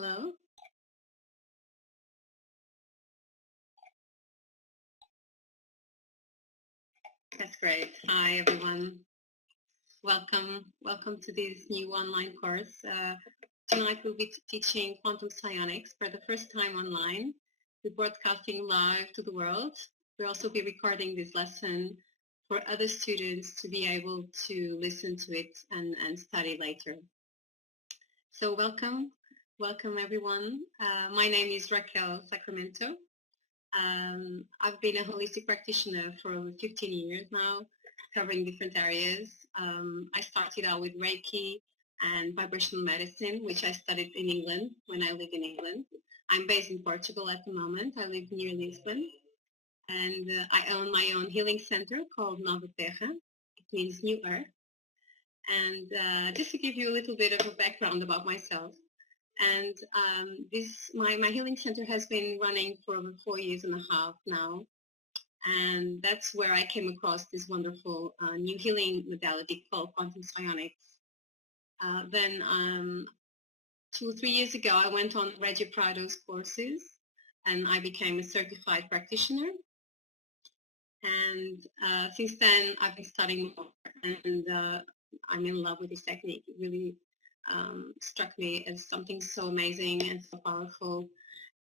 Hello. That's great. Hi, everyone. Welcome to this new online course. Tonight we'll be teaching quantum psionics for the first time online. We're broadcasting live to the world. We'll also be recording this lesson for other students to be able to listen to it and study later. So welcome everyone. My name is Raquel Sacramento. I've been a holistic practitioner for over 15 years now, covering different areas. I started out with Reiki and vibrational medicine, which I studied in England when I lived in England. I'm based in Portugal at the moment. I live near Lisbon. And I own my own healing center called Nova Terra. It means New Earth. And just to give you a little bit of a background about myself, and my healing center has been running for over 4 years and a half now. And that's where I came across this wonderful new healing modality called quantum psionics. Then 2 or 3 years ago, I went on Régia Prado's courses and I became a certified practitioner. And since then, I've been studying more and I'm in love with this technique. It really struck me as something so amazing and so powerful.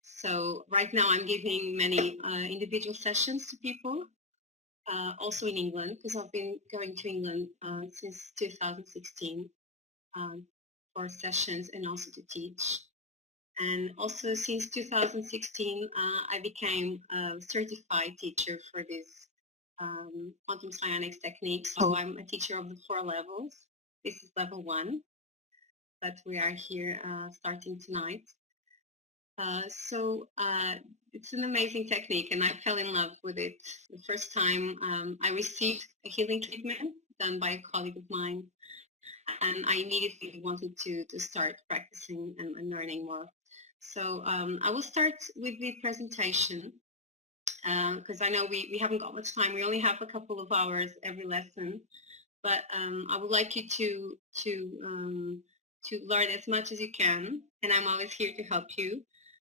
So right now I'm giving many individual sessions to people, also in England, because I've been going to England since 2016 for sessions and also to teach. And also since 2016, I became a certified teacher for this quantum psionics technique. So I'm a teacher of the 4 levels. This is level 1 that we are here starting tonight. So it's an amazing technique and I fell in love with it. The first time I received a healing treatment done by a colleague of mine and I immediately wanted to start practicing and learning more. So I will start with the presentation because I know we haven't got much time. We only have a couple of hours every lesson, but I would like you to learn as much as you can, and I'm always here to help you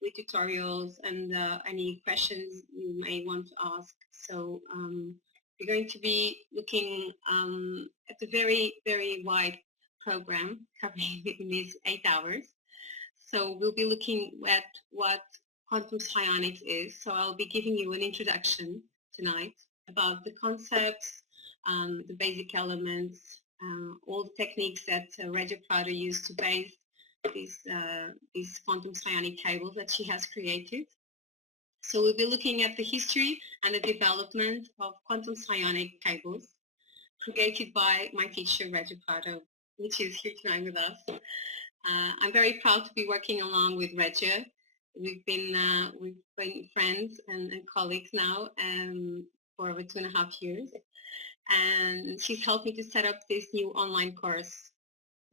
with tutorials and any questions you may want to ask. So we're going to be looking at a very, very wide program covering in these 8 hours. So we'll be looking at what quantum psionics is. So I'll be giving you an introduction tonight about the concepts, the basic elements, all the techniques that Régia Prado used to base these quantum psionic cables that she has created. So we'll be looking at the history and the development of quantum psionic cables created by my teacher Régia Prado, which is here tonight with us. I'm very proud to be working along with Régia. We've been friends and colleagues now for over 2.5 years. And she's helped me to set up this new online course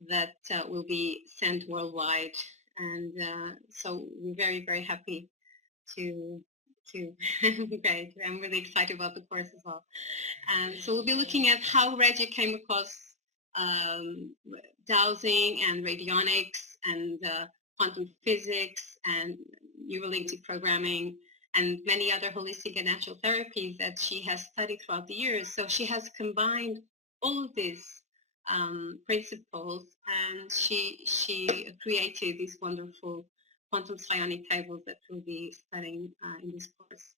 that will be sent worldwide. And so we're very, very happy to great. I'm really excited about the course as well. So we'll be looking at how Régia came across dowsing and radionics and quantum physics and neurolinguistic programming and many other holistic and natural therapies that she has studied throughout the years. So she has combined all of these principles and she created these wonderful quantum psionic cables that we'll be studying in this course.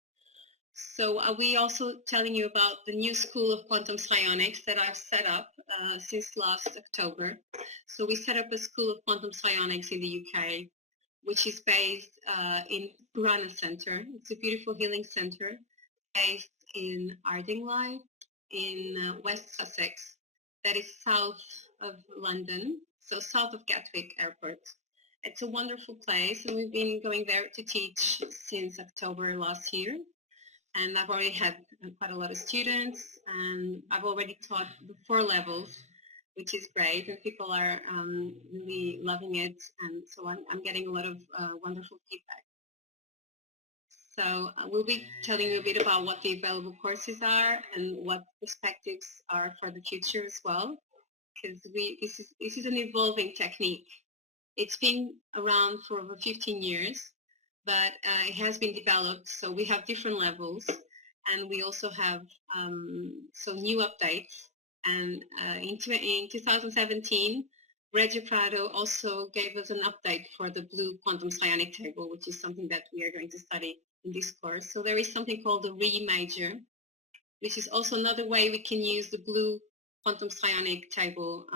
So we also telling you about the new school of quantum psionics that I've set up since last October. So we set up a school of quantum psionics in the UK, which is based in Prado Center. It's a beautiful healing center based in Ardingly in West Sussex. That is south of London, so south of Gatwick Airport. It's a wonderful place and we've been going there to teach since October last year. And I've already had quite a lot of students and I've already taught the 4 levels, which is great, and people are really loving it, and so I'm getting a lot of wonderful feedback. So we'll be telling you a bit about what the available courses are and what perspectives are for the future as well, because this is an evolving technique. It's been around for over 15 years, but it has been developed. So we have different levels, and we also have some new updates. And in 2017, Régia Prado also gave us an update for the blue quantum psionic table, which is something that we are going to study in this course. So there is something called the re-major, which is also another way we can use the blue quantum psionic table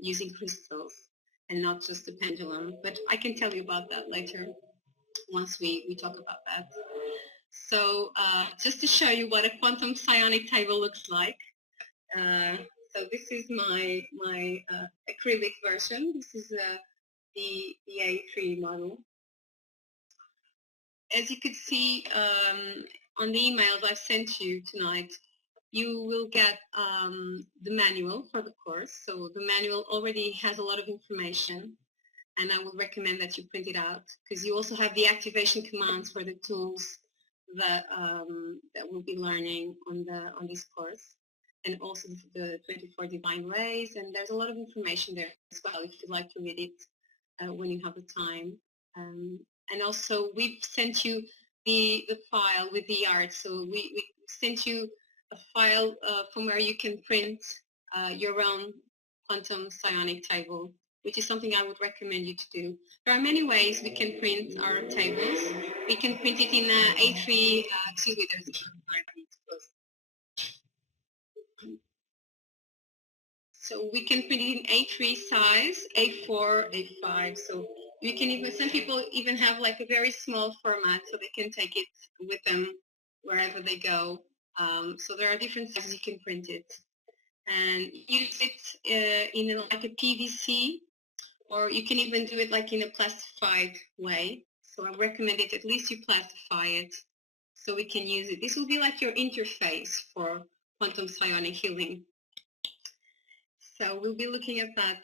using crystals and not just the pendulum. But I can tell you about that later once we talk about that. So just to show you what a quantum psionic table looks like. So this is my acrylic version. This is the A3 model. As you could see on the emails I've sent you tonight, you will get the manual for the course. So the manual already has a lot of information, and I would recommend that you print it out, because you also have the activation commands for the tools that we'll be learning on this course, and also the 24 divine ways. And there's a lot of information there as well if you'd like to read it when you have the time. And also we've sent you the file with the art. So we sent you a file from where you can print your own quantum psionic table, which is something I would recommend you to do. There are many ways we can print our tables. We can print it in A3, excuse me, there's so we can print it in A3 size, A4, A5. So you can even, some people even have like a very small format so they can take it with them wherever they go. So there are different sizes you can print it. And use it in like a PVC, or you can even do it like in a plastified way. So I recommend it, at least you plastify it so we can use it. This will be like your interface for quantum psionic healing. So we'll be looking at that,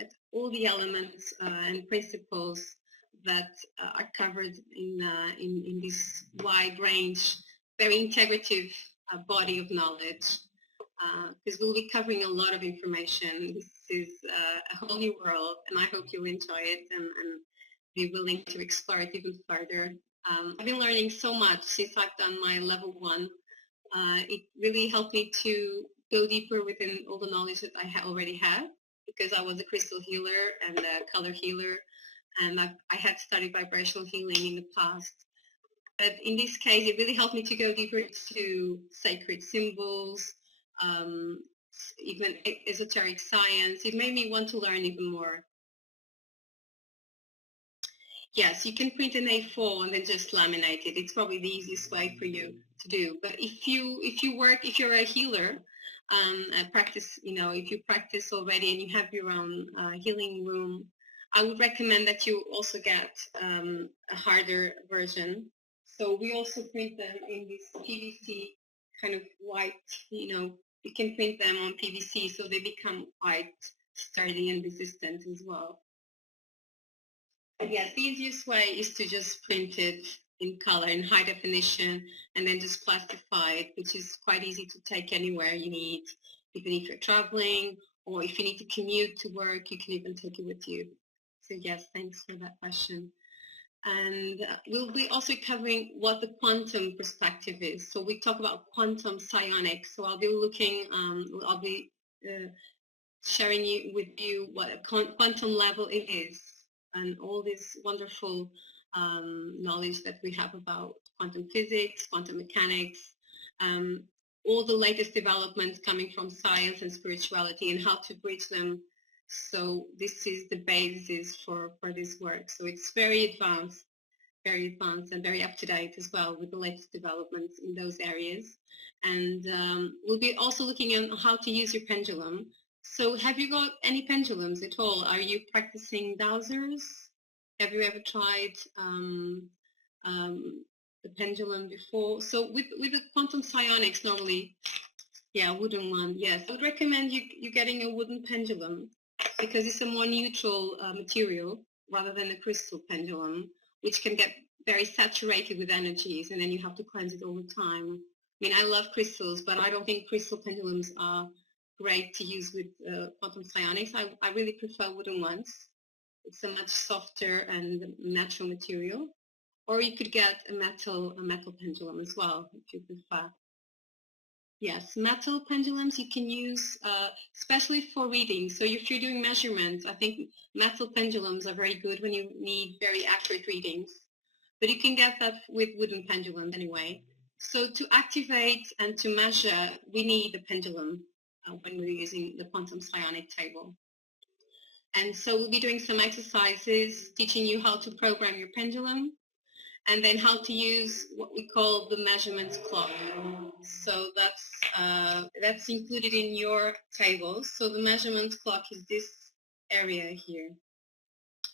at all the elements and principles that are covered in this wide range, very integrative body of knowledge, because we'll be covering a lot of information. This is a whole new world, and I hope you'll enjoy it and be willing to explore it even further. I've been learning so much since I've done my level 1. It really helped me to go deeper within all the knowledge that I already had, because I was a crystal healer and a color healer, and I had studied vibrational healing in the past. But in this case, it really helped me to go deeper into sacred symbols, even esoteric science. It made me want to learn even more. Yes, you can print an A4 and then just laminate it. It's probably the easiest way for you to do. But if you're a healer, practice, if you practice already and you have your own healing room, I would recommend that you also get a harder version. So we also print them in this PVC kind of white, you can print them on PVC so they become quite sturdy and resistant as well. But yes, the easiest way is to just print it in color, in high definition, and then just plastify it, which is quite easy to take anywhere you need, even if you're traveling, or if you need to commute to work, you can even take it with you. So yes, thanks for that question. And we'll be also covering what the quantum perspective is. So we talk about quantum psionics. So I'll be looking, I'll be sharing with you what a quantum level it is, and all this wonderful knowledge that we have about quantum physics, quantum mechanics, all the latest developments coming from science and spirituality, and how to bridge them. So this is the basis for this work. So it's very advanced and very up to date as well with the latest developments in those areas. And we'll be also looking at how to use your pendulum. So have you got any pendulums at all? Are you practicing dowsers? Have you ever tried the pendulum before? So with the quantum psionics normally, yeah, wooden one, yes. I would recommend you getting a wooden pendulum, because it's a more neutral material rather than a crystal pendulum, which can get very saturated with energies, and then you have to cleanse it all the time. I mean, I love crystals, but I don't think crystal pendulums are great to use with quantum psionics. I really prefer wooden ones. It's a much softer and natural material. Or you could get a metal pendulum as well, if you prefer. Yes, metal pendulums you can use, especially for reading. So if you're doing measurements, I think metal pendulums are very good when you need very accurate readings. But you can get that with wooden pendulums anyway. So to activate and to measure, we need a pendulum when we're using the quantum psionic table. And so we'll be doing some exercises, teaching you how to program your pendulum, and then how to use what we call the measurements clock. So that's included in your table. So the measurements clock is this area here.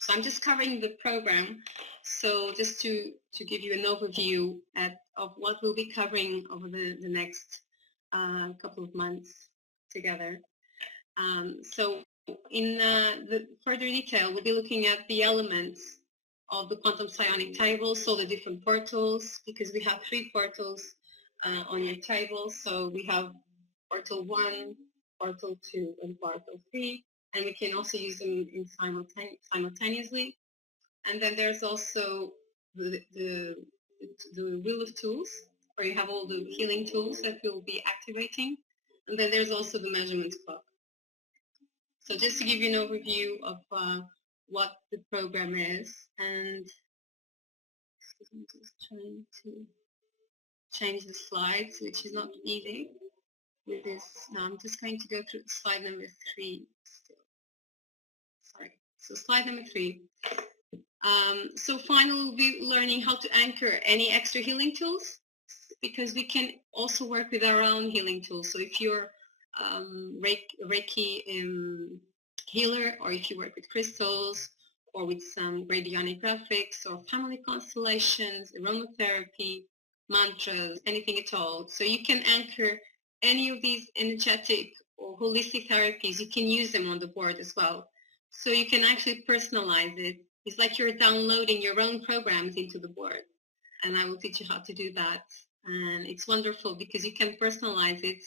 So I'm just covering the program. So just to give you an overview of what we'll be covering over the next couple of months together. So in the further detail, we'll be looking at the elements of the quantum psionic table, so the different portals, because we have 3 portals on your table. So we have portal 1, portal 2, and portal 3, and we can also use them in simultaneously. And then there's also the wheel of tools, where you have all the healing tools that we'll be activating. And then there's also the measurements clock. So just to give you an overview of what the program is, and I'm just trying to change the slides, which is not easy with this. Now I'm just going to go through slide number 3 still. Sorry. So slide number 3. So finally, we'll be learning how to anchor any extra healing tools, because we can also work with our own healing tools. So if you're Reiki healer, or if you work with crystals, or with some radionic graphics, or family constellations, aromatherapy, mantras, anything at all. So you can anchor any of these energetic or holistic therapies. You can use them on the board as well. So you can actually personalize it. It's like you're downloading your own programs into the board. And I will teach you how to do that. And it's wonderful because you can personalize it,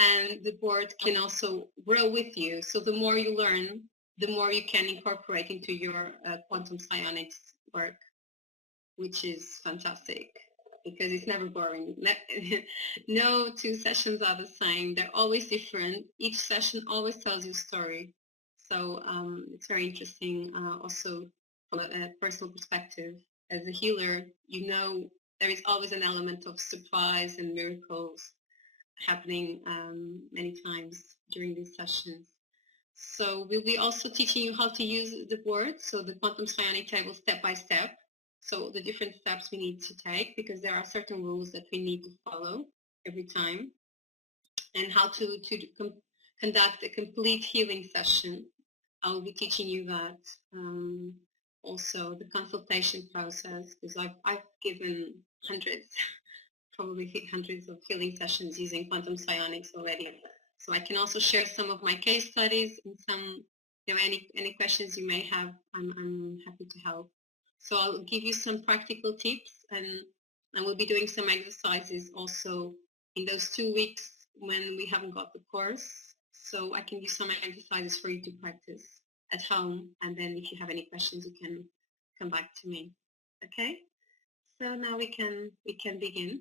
and the board can also grow with you. So the more you learn, the more you can incorporate into your quantum psionics work, which is fantastic because it's never boring. No 2 sessions are the same. They're always different. Each session always tells you a story. So it's very interesting also from a personal perspective. As a healer, you know there is always an element of surprise and miracles happening many times during these sessions. So we'll be also teaching you how to use the board, so the quantum psionic table step by step. So the different steps we need to take, because there are certain rules that we need to follow every time, and how to conduct a complete healing session. I will be teaching you that. Also the consultation process, because I've given probably hundreds of healing sessions using quantum psionics already. So I can also share some of my case studies, and some, any questions you may have, I'm happy to help. So I'll give you some practical tips, and we'll be doing some exercises also in those 2 weeks when we haven't got the course. So I can do some exercises for you to practice at home, and then if you have any questions, you can come back to me. Okay? So now we can begin.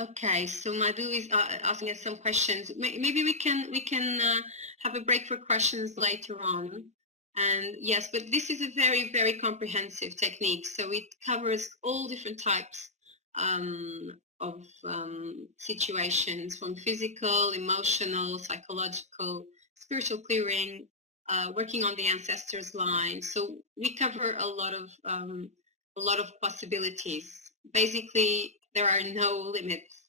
Okay, so Madhu is asking us some questions. Maybe we can have a break for questions later on. And yes, but this is a very, very comprehensive technique. So it covers all different types of situations, from physical, emotional, psychological, spiritual clearing, working on the ancestors line. So we cover a lot of possibilities. Basically, there are no limits.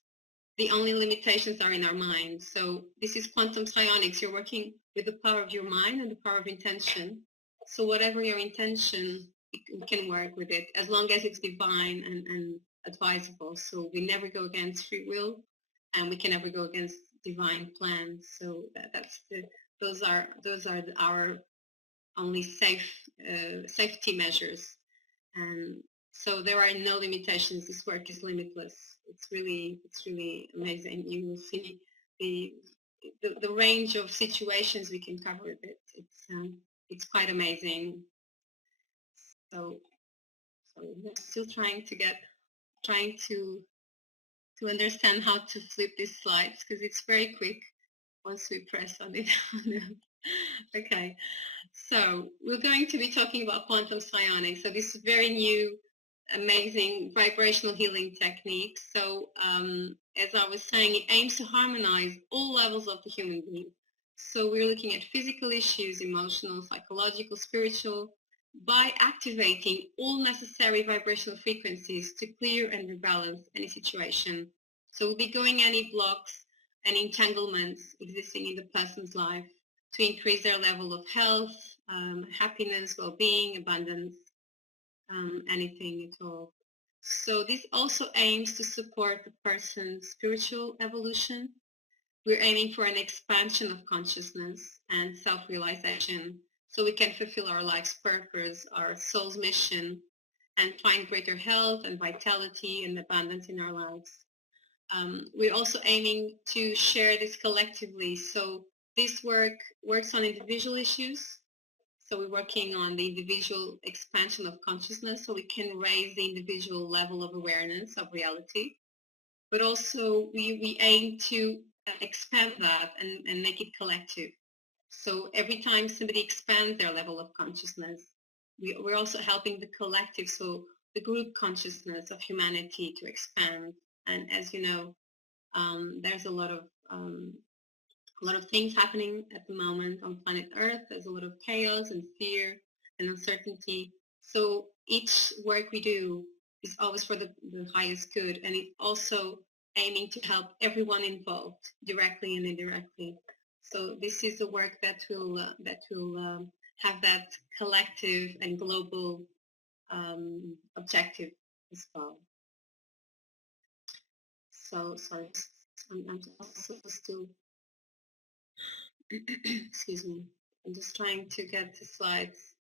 The only limitations are in our mind. So this is quantum psionics. You're working with the power of your mind and the power of intention. So whatever your intention, you can work with it, as long as it's divine and advisable. So we never go against free will, and we can never go against divine plans. So those are our only safety measures. And so there are no limitations. This work is limitless. It's really amazing. You will see the range of situations we can cover with it. It's quite amazing. So we're still trying to understand how to flip these slides, because it's very quick once we press on it. Okay, so we're going to be talking about quantum psionic. So this is very new, amazing vibrational healing technique. So as I was saying, it aims to harmonize all levels of the human being. So we're looking at physical issues, emotional, psychological, spiritual, by activating all necessary vibrational frequencies to clear and rebalance any situation. So we'll be going any blocks and entanglements existing in the person's life to increase their level of health, happiness, well-being, abundance, anything at all. So this also aims to support the person's spiritual evolution. We're aiming for an expansion of consciousness and self-realization, so we can fulfill our life's purpose, our soul's mission, and find greater health and vitality and abundance in our lives. We're also aiming to share this collectively. So this work works on individual issues. So we're working on the individual expansion of consciousness, so we can raise the individual level of awareness of reality. But also we aim to expand that and make it collective. So every time somebody expands their level of consciousness, we're also helping the collective, so the group consciousness of humanity to expand. And as you know, there's a lot of things happening at the moment on planet Earth. There's a lot of chaos and fear and uncertainty. So each work we do is always for the highest good, and it's also aiming to help everyone involved, directly and indirectly. So this is a work that will have that collective and global objective as well. So sorry, I'm also still excuse me. I'm just trying to get the slides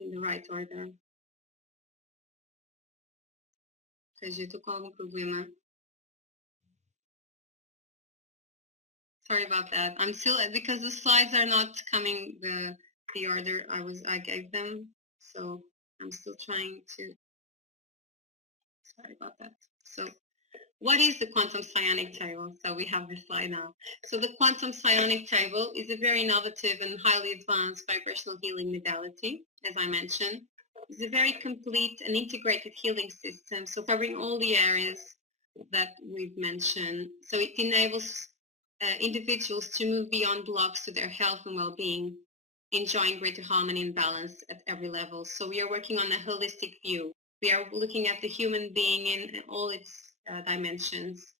in the right order. Régia, estou com algum problema. Sorry about that. I'm still, because the slides are not coming the order I gave them. So I'm still trying to, sorry about that. So what is the quantum psionic table? So we have this slide now. So the quantum psionic table is a very innovative and highly advanced vibrational healing modality, as I mentioned. It's a very complete and integrated healing system, so covering all the areas that we've mentioned. So it enables individuals to move beyond blocks to their health and well-being, enjoying greater harmony and balance at every level. So we are working on a holistic view. We are looking at the human being in all its dimensions,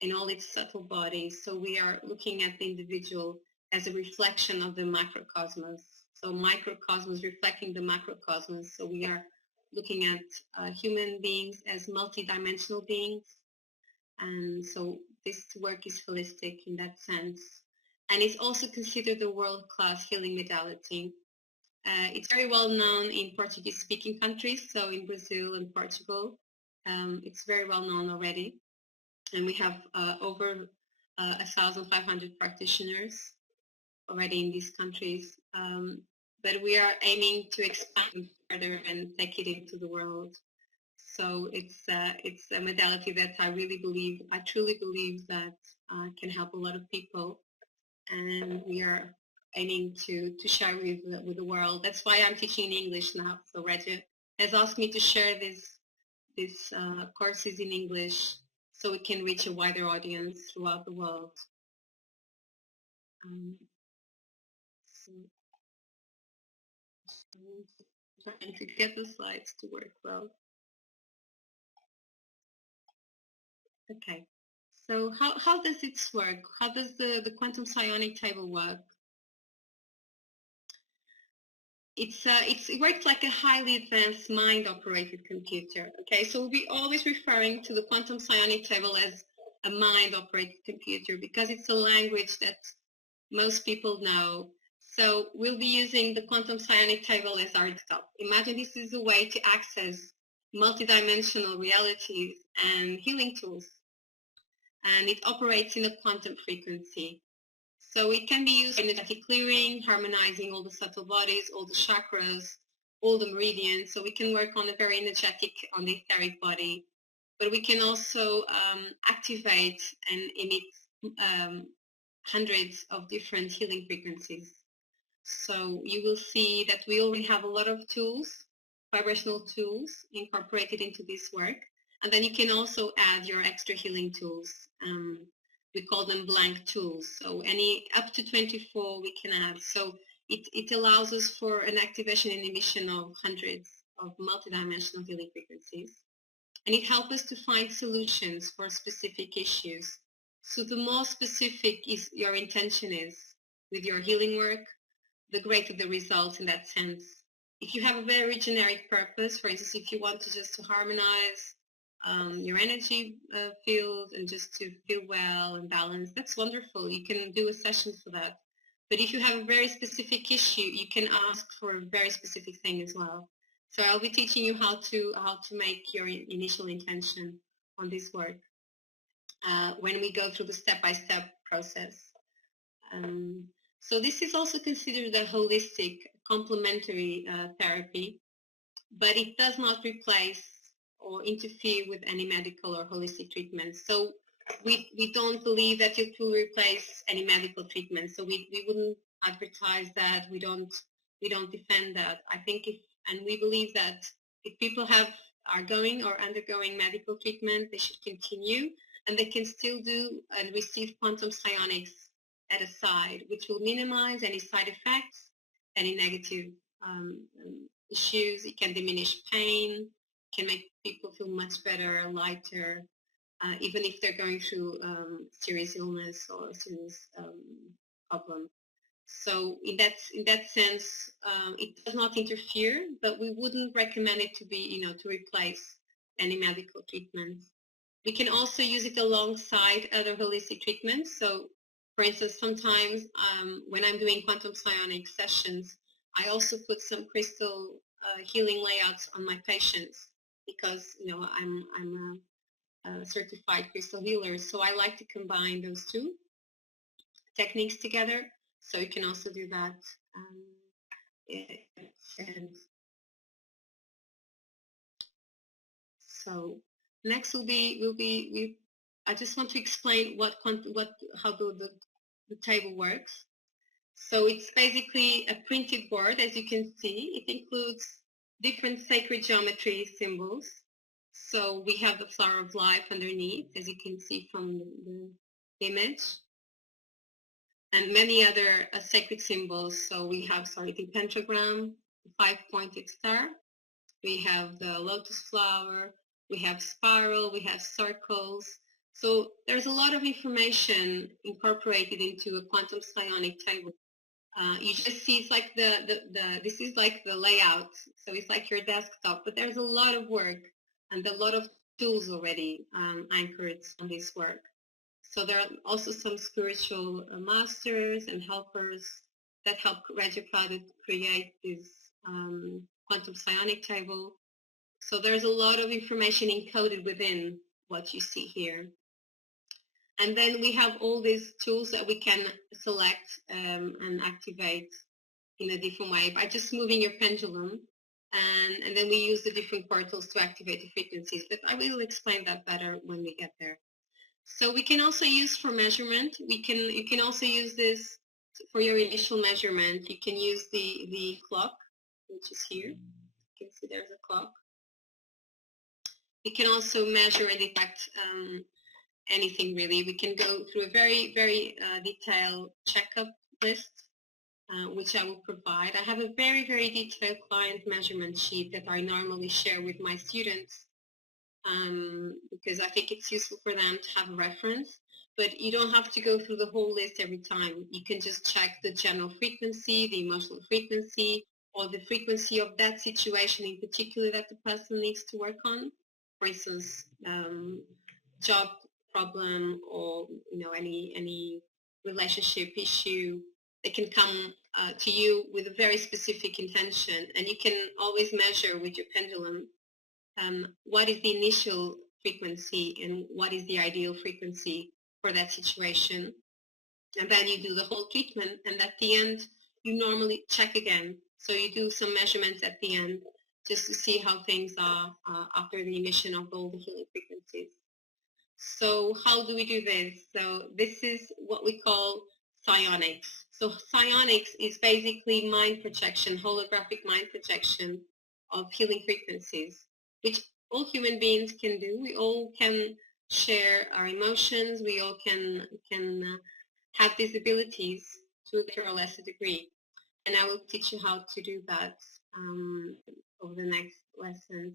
in all its subtle bodies. So we are looking at the individual as a reflection of the macrocosmos. So microcosmos reflecting the macrocosmos. So we are looking at human beings as multidimensional beings. And so this work is holistic in that sense. And it's also considered a world-class healing modality. It's very well known in Portuguese-speaking countries, so in Brazil and Portugal. It's very well known already. And we have over 1,500 practitioners already in these countries. But we are aiming to expand further and take it into the world. So it's a modality that I truly believe that can help a lot of people, and we are aiming to share with the world. That's why I'm teaching in English now. So Régia has asked me to share these courses in English so we can reach a wider audience throughout the world. So trying to get the slides to work well. Okay, so how does it work? How does the quantum psionic table work? It works like a highly advanced mind-operated computer. Okay, so we'll be always referring to the quantum psionic table as a mind-operated computer because it's a language that most people know. So we'll be using the quantum psionic table as our desktop. Imagine this is a way to access multidimensional realities and healing tools. And it operates in a quantum frequency. So it can be used for energetic clearing, harmonizing all the subtle bodies, all the chakras, all the meridians. So we can work on a very energetic, on the etheric body. But we can also activate and emit hundreds of different healing frequencies. So you will see that we already have a lot of tools, vibrational tools, incorporated into this work. And then you can also add your extra healing tools. We call them blank tools. So any up to 24 we can add. So it allows us for an activation and emission of hundreds of multidimensional healing frequencies. And it helps us to find solutions for specific issues. So the more specific is your intention is with your healing work, the greater the results in that sense. If you have a very generic purpose, for instance, if you want to just to harmonize your energy field and just to feel well and balanced, that's wonderful. You can do a session for that. But if you have a very specific issue, you can ask for a very specific thing as well. So I'll be teaching you how to make your initial intention on this work when we go through the step-by-step process. So this is also considered a holistic complementary therapy, but it does not replace or interfere with any medical or holistic treatment. So we don't believe that it will replace any medical treatment. So we wouldn't advertise that. We don't defend that. I think and we believe that if people are going or undergoing medical treatment, they should continue, and they can still do and receive quantum psionics at a side, which will minimize any side effects, any negative issues. It can diminish pain, can make people feel much better, lighter, even if they're going through serious illness or serious problem. So in that sense, it does not interfere, but we wouldn't recommend it to be, to replace any medical treatments. We can also use it alongside other holistic treatments. So, for instance, sometimes when I'm doing quantum psionic sessions, I also put some crystal healing layouts on my patients because, I'm a certified crystal healer. So I like to combine those two techniques together. So you can also do that. And so next I just want to explain how the table works. So it's basically a printed board, as you can see. It includes different sacred geometry symbols. So we have the flower of life underneath, as you can see from the image, and many other sacred symbols. So we have, the pentagram, the 5-pointed star. We have the lotus flower. We have spiral. We have circles. So there's a lot of information incorporated into a quantum psionic table. You just see it's like this is like the layout. So it's like your desktop, but there's a lot of work and a lot of tools already anchored on this work. So there are also some spiritual masters and helpers that help Régia Prado create this quantum psionic table. So there's a lot of information encoded within what you see here. And then we have all these tools that we can select and activate in a different way by just moving your pendulum. And then we use the different portals to activate the frequencies. But I will explain that better when we get there. So we can also use for measurement. You can also use this for your initial measurement. You can use the clock, which is here. You can see there's a clock. We can also measure and detect anything really. We can go through a very, very detailed checkup list, which I will provide. I have a very, very detailed client measurement sheet that I normally share with my students because I think it's useful for them to have a reference. But you don't have to go through the whole list every time. You can just check the general frequency, the emotional frequency, or the frequency of that situation in particular that the person needs to work on. For instance, job problem or any relationship issue. They can come to you with a very specific intention, and you can always measure with your pendulum what is the initial frequency and what is the ideal frequency for that situation. And then you do the whole treatment, and at the end, you normally check again. So you do some measurements at the end just to see how things are after the emission of all the healing frequencies. So how do we do this? So this is what we call psionics. So psionics is basically mind projection, holographic mind projection of healing frequencies, which all human beings can do. We all can share our emotions. We all can have these abilities to a greater or lesser degree. And I will teach you how to do that over the next lessons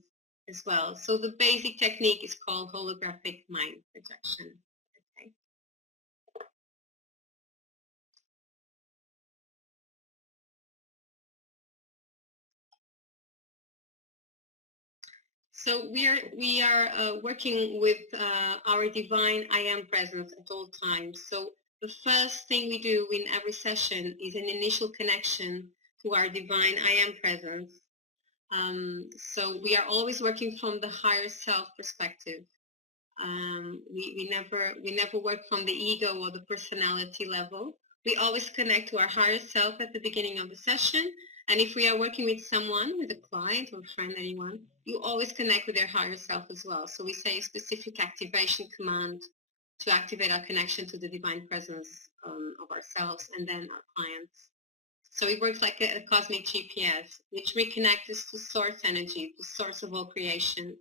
as well. So the basic technique is called holographic mind projection. Okay. So we are working with our divine I am presence at all times. So the first thing we do in every session is an initial connection to our divine I am presence. So we are always working from the higher self perspective. We never work from the ego or the personality level. We always connect to our higher self at the beginning of the session. And if we are working with someone, with a client or friend, anyone, you always connect with their higher self as well. So we say a specific activation command to activate our connection to the divine presence of ourselves and then our clients. So it works like a cosmic GPS, which reconnects us to source energy, the source of all creation.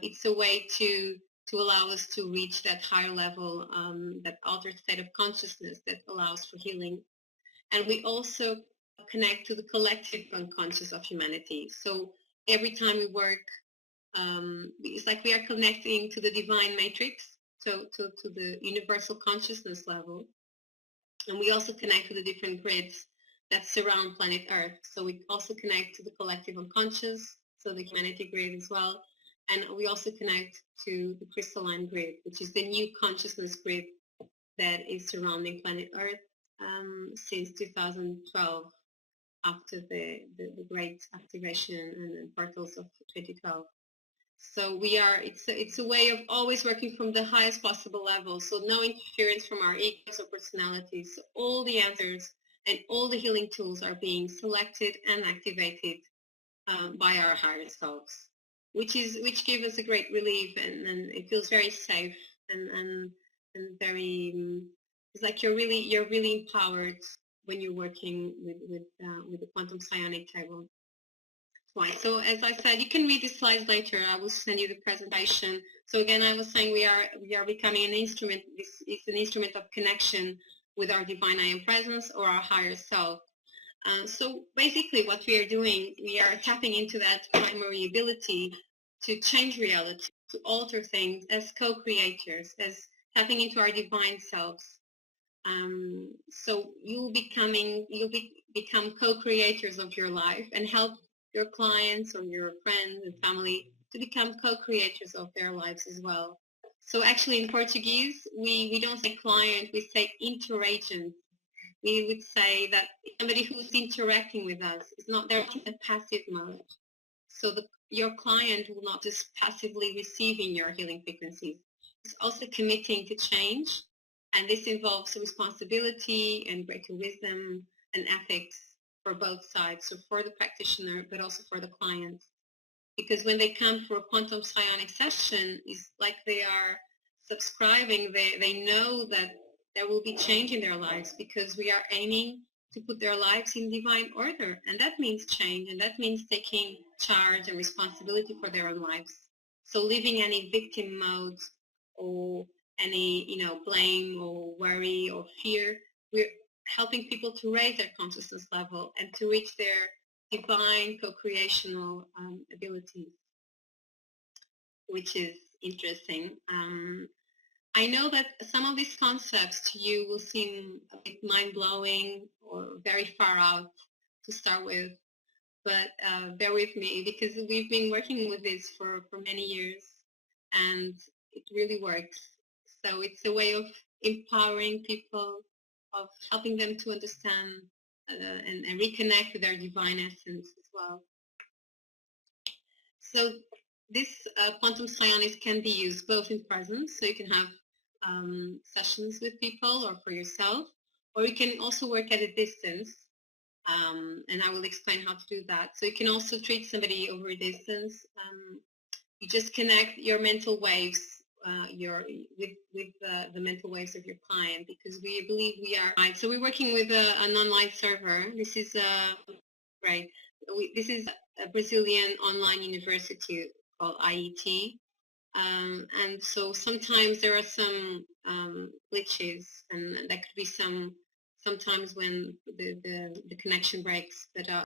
It's a way to allow us to reach that higher level, that altered state of consciousness that allows for healing. And we also connect to the collective unconscious of humanity. So every time we work, it's like we are connecting to the divine matrix, to the universal consciousness level. And we also connect to the different grids that surround planet Earth. So we also connect to the collective unconscious, so the humanity grid as well. And we also connect to the crystalline grid, which is the new consciousness grid that is surrounding planet Earth since 2012, after the great activation and portals of 2012. So it's a way of always working from the highest possible level. So no interference from our egos or personalities. So all the answers and all the healing tools are being selected and activated by our higher selves, which give us a great relief, and it feels very safe and very it's like you're really empowered when you're working with the quantum psionic table. Right. So as I said, you can read the slides later. I will send you the presentation. So again, I was saying we are becoming an instrument. This is an instrument of connection with our divine I am presence or our higher self. So basically what we are doing, we are tapping into that primary ability to change reality, to alter things as co-creators, as tapping into our divine selves. So you'll become co-creators of your life and help your clients or your friends and family to become co-creators of their lives as well. So actually in Portuguese, we don't say client, we say interagent. We would say that somebody who's interacting with us is not, they're in a passive mode. So your client will not just passively receiving your healing frequencies. It's also committing to change. And this involves responsibility and greater wisdom and ethics for both sides. So for the practitioner, but also for the client. Because when they come for a quantum psionic session, it's like they are subscribing. They know that there will be change in their lives because we are aiming to put their lives in divine order. And that means change. And that means taking charge and responsibility for their own lives. So leaving any victim mode or any, blame or worry or fear, we're helping people to raise their consciousness level and to reach their divine co-creational abilities, which is interesting. I know that some of these concepts to you will seem a bit mind-blowing or very far out to start with, but bear with me because we've been working with this for many years and it really works. So it's a way of empowering people, of helping them to understand and reconnect with their divine essence as well. So this quantum psionics can be used both in presence, so you can have sessions with people or for yourself, or you can also work at a distance. And I will explain how to do that. So you can also treat somebody over a distance. You just connect your mental waves with the mental waves of your client, because we believe we are right. So we're working with an online server. This is right. This is a Brazilian online university called IET. And so sometimes there are some glitches, and there could be sometimes when the connection breaks, but